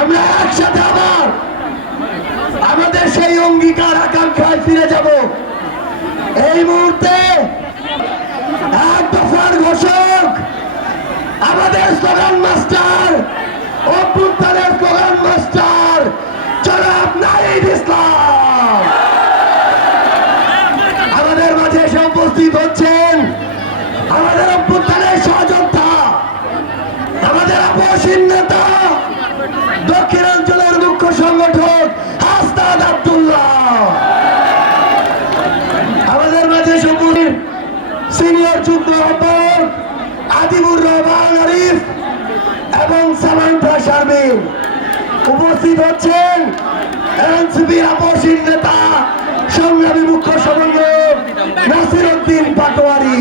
আমরা একসাথে আবার আমাদের সেই অঙ্গীকার, আকাঙ্ক্ষায় ফিরে যাব। এই মুহূর্তে এক দফার ঘোষক, আমাদের স্লোগান মাস্টার অভ্যুত্থানের স্লোগান মাস্টার জনাব নাহিদ ইসলাম আমাদের মাঝে এসে উপস্থিত হচ্ছেন আমাদের অভ্যুত্থানের সহযোদ্ধা, আমাদের আপসীন নেতা দক্ষিণাঞ্চলের মুখ্য সংগঠক হাসনাদ আব্দুল্লাহ। আমাদের মাঝে সবুজ সিনিয়র যুগ্ম আহ্বায়ক আদিবুর রহমান আরিফ এবং সামান্থা শারমিন উপস্থিত হচ্ছেন এনসিপির আপসীন নেতা সংগ্রামী মুখ্য সমন্বয়ক নাসির উদ্দিন পাটোয়ারি।